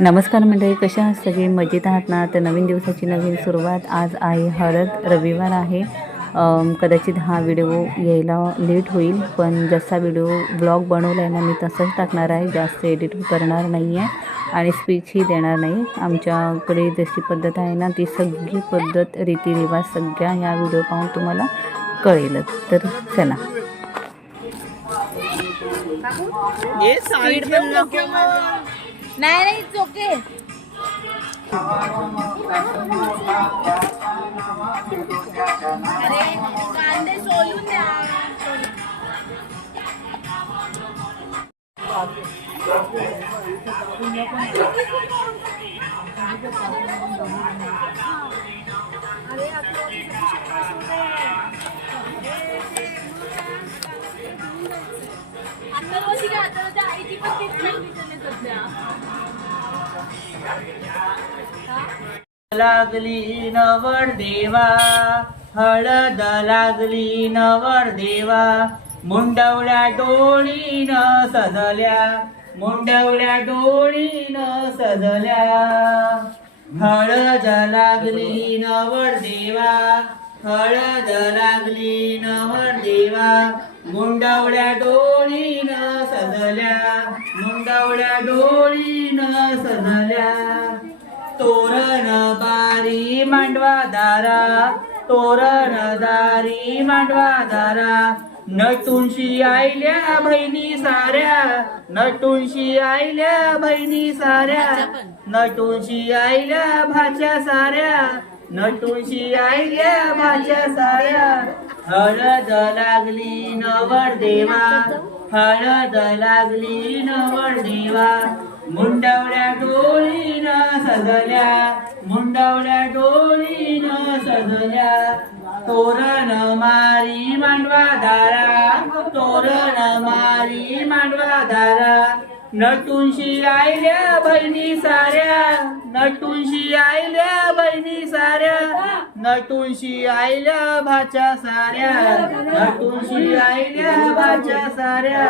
नमस्कार मंडळी कशा आहात सगळे? मजेत आहात ना? तर नवीन दिवसाची नवीन सुरुवात आज आहे हळद रविवार आहे. कदाचित हा व्हिडिओ यायला लेट होईल पण जसा व्हिडिओ ब्लॉग बनवला आहे ना मी तसंच टाकणार आहे. जास्त एडिट करणार नाही आहे आणि स्पीचही देणार नाही. आमच्याकडे जशी पद्धत आहे ना ती सगळी पद्धत रीतिरिवाज सगळ्या ह्या व्हिडिओ पाहून तुम्हाला कळेलच. तर चला. नाही नाही चोके अरे कांदे सोलून द्या. लागली नवर देवा हळद लागली नवर देवा मुंडवल्या डोळीन सजल्या मुंडवल्या डोळीन सजल्या. हळद लागली नवर देवा हळद लागली नवर देवा मुंडवल्या डोळीन सजल्या. डोळी नस सजल्या तोरण बारी मांडवा दारा तोरण दारी मांडवा दारा. नटुंशी आईल्या बहिणी साऱ्या. नटुंशी आईल्या बहिणी साऱ्या. नटुंशी आईल्या भाच्या साऱ्या. नटुंशी आईल्या भाच्या साऱ्या. हळद लागली नवर देवा हळद लागली नवर देवा. मुंडवल्या डोळीन सजल्या. मुंडवल्या डोळीन सजल्या. तोरण मारी मांडवा दारा तोरण मारी मांडवा दारा नटुंशी आयल्या बहिणी साऱ्या. नटुंशी आयल्या बहिणी साऱ्या. नटुंशी आईल्या भाच्या साऱ्या. नटुंशी आईल्या भाच्या साऱ्या.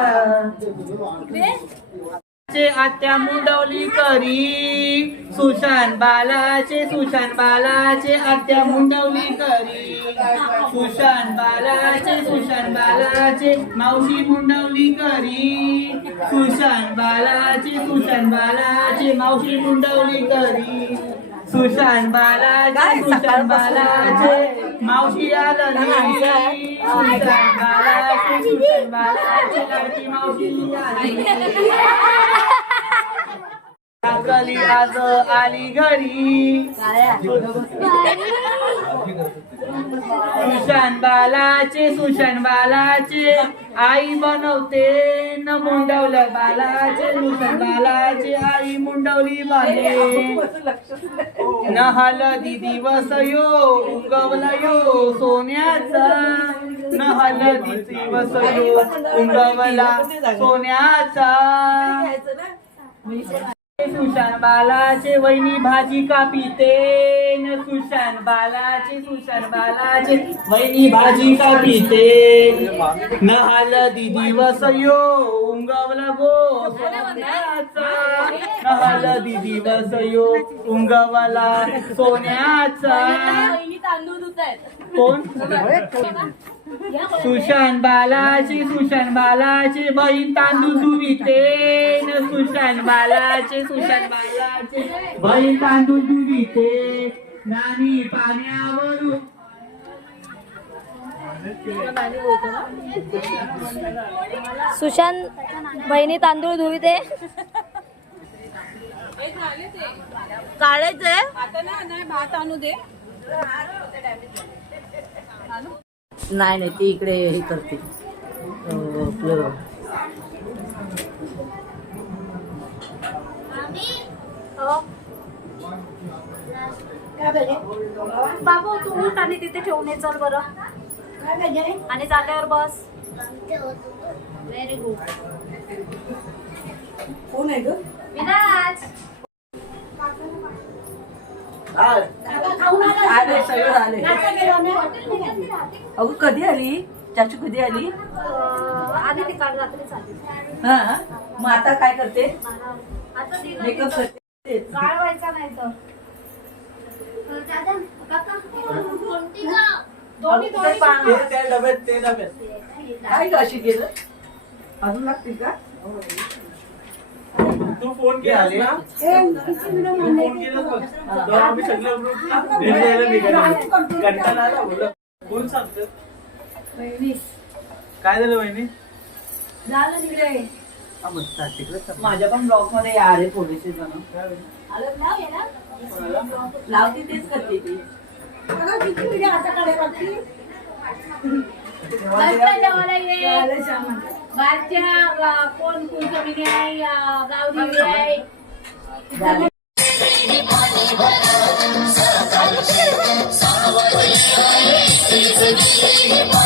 आत्या मुंडवली करी. सुशान बालाचे सुशान बालाचे आत्या मुंडवली करी. सुशान बालाचे सुशान बालाचे मावशी मुंडवली करी. सुशान बालाचे सुशान बालाचे मावशी मुंडवली करी. सुशान बालाचे सुशान बालाचे मावशी आलं नाही सुशान बालाचे सुशान बालाचे लाडकी मावशी आली काकली आज आली घरी. सुशान बालाचे सुशान बालाचे. आई बनवते न मुंडवलं बालाचे. सुशान बालाचे आई मुंडवली बाले न हलदी दिवस यो उगवला यो सोन्याचा. न हलदी दिवस यो उगवला सोन्याचा. सुशान बालाचे वहिनी भाजी कापिते न सुशान बालाचे सुशान बालाचे वहिनी भाजी कापिते न हाल दिवस यो गो सोन्याचा न हलदी दिवस यो उंगवाला सोन्याचा. कोण? सुशांत बालाची सुशांत बालाची बहीण तांदूळ दुविते सुशांत बालाची सुशांत बालाची बहीण तांदूळ दुविते नानी पाण्यावरून. सुशांत बहिणी तांदूळ धुविते. काढायचंय? भात आणू दे. नाही नाही ती इकडे हे करते. आपलं बाबू तू उठ आणि तिथे ठेवून ये चल बरं. आणि जागेवर बस. व्हेरी गुड कोण आहे ग? विराज आले सगळं आले. अगं कधी आली? चाचू कधी आली? आधी ती काल रात्री चालली हा. मग आता काय करते? मेकअप करते. गाळवायचा नाही तर काय अशी गेलं? अजून लागतील का? तू फोन केलास ना? तू फोन केलास बघ. तेव्हा आम्ही सगळं group घरी जायला निघालो. कंटाळा आला बोललो. कोण सांगतं? काय झालं वहिनी? झालं तिकडे. हा, चालू. माझ्या पण ब्लॉगमध्ये या रे थोडेसे जण लावती तेच करते ती. घरच्या जेवायला ये. गा- कोण आहे या गावरी आहे झाले. एक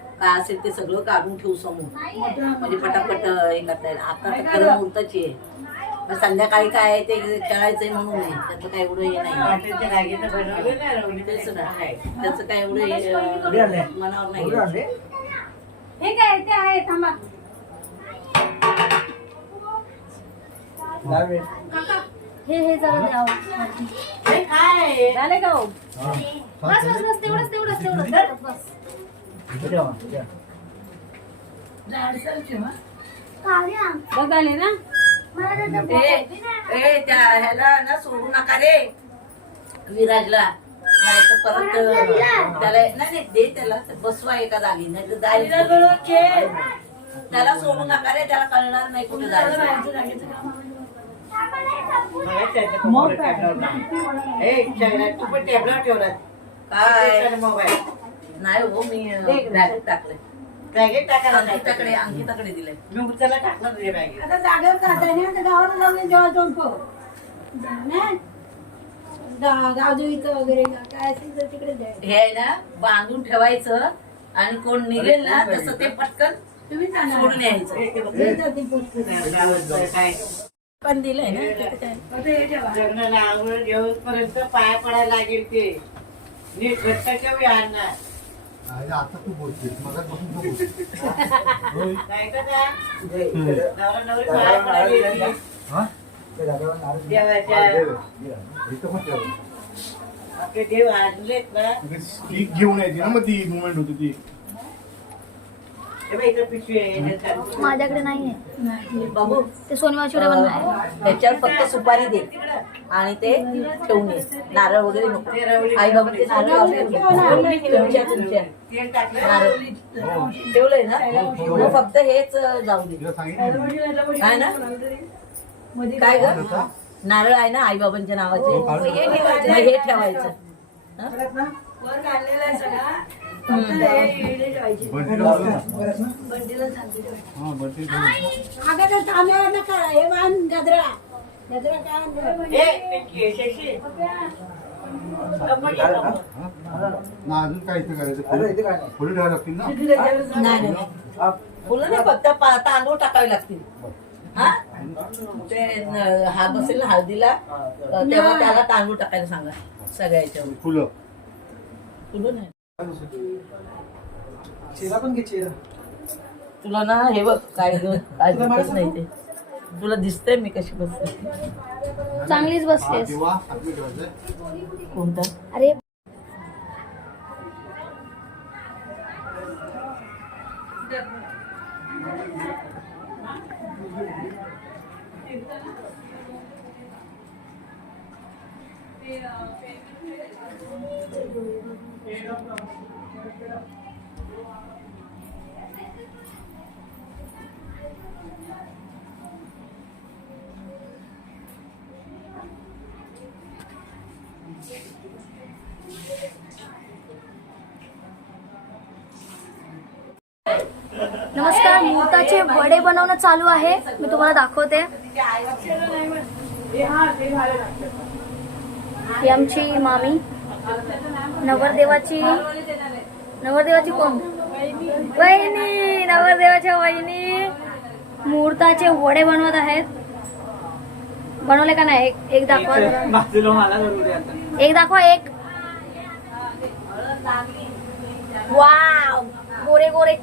काय असेल ते सगळं काढून ठेवू समोर. म्हणजे पटापट हे करता येईल. आता तर खरं मुहूर्ताची आहे. संध्याकाळी काय आहे ते खेळायचंय म्हणून नाही. त्याचं काय एवढं हे नाही. तेच ना. त्याचं काय एवढं हे, मनावर नाही. हे काय ते आहे थांबा. हे हे जरा द्या झाले का हो? बस बस बस तेवढंच तेवढंच तेवढंच. बस. बघाले ना? ए ए, त्या ह्याला ना सोडू नका रे. विराजला. नाही तर परत त्याला नाही नाही दे त्याला. बसवा एका जागी नाही तर त्याला सोडू नका रे त्याला कळणार नाही कुठे जायचं. काय? नाही हो मी बॅगेत टाकले अंकिताकडे अंकिताकडे दिलंय. आता जागेवर जाता नाही आता गावाला जाऊन जेव्हा जोडतो गावदेवीचं वगैरे काय असेल तर तिकडे द्यायचं हे आहे ना बांधून ठेवायचं आणि कोण निघेल ना तसं ते पटकन तुम्ही सोडून यायचं पण दिलंय ना घेऊन पर्यंत पाया पडायला लागेल ते. नीट घट्टाच्या वेळी आणणार आता तू बोलतेस मला बसून तू बोलतेस काय का त्या? नवरा नवरी पाया पडायला गेली. हा? देवाच्या इथं पण ठेव. आपले देव आणलेत ना ती घेऊन यायची ना मग ती मुवमेंट होती ती हे इथं पिशवी आहे. माझ्याकडे बाबू ते सोनवाशीकडे पण नाही त्याच्यावर फक्त सुपारी दे आणि ते ठेवून ये नारळ वगैरे नको आई बाबा ते नारळ तुमच्या तुमच्या तेल टाकलं नारळ ठेवलंय ना मग फक्त हेच जाऊ दे काय ना काय ग नारळ आहे ना आई बाबांच्या नावाचे हे ठेवायचं अजून काय इथं करायचं पुढे ठेवायला लागतील ना नाही फुलं नाही फक्त तांदूळ टाकावे लागतील हा ते न- हा बसेल ना हळदीला तेव्हा त्याला तांदूळ टाकायला सांगा सगळ्या याच्यावर फुलं. फुलं नाही. चेहरा पण घे चेहरा. तुला ना हे बघ काय काय दिसत नाही ते. तुला दिसतंय मी कशी बसते. चांगलीच बसते कोणता? अरे. नमस्कार मुहूर्ताचे वडे बनवणं चालू आहे. मी तुम्हाला दाखवते. ही आमची मामी. नवरदेवाची? नवरदेवाची कोण? वहिनी नवरदेवाच्या वहिनी. मुहूर्ताचे वडे बनवत आहेत. बनवले का नाही? एक एक दाखवा. एक दाखवा एक. वाव! गोरे गोरे.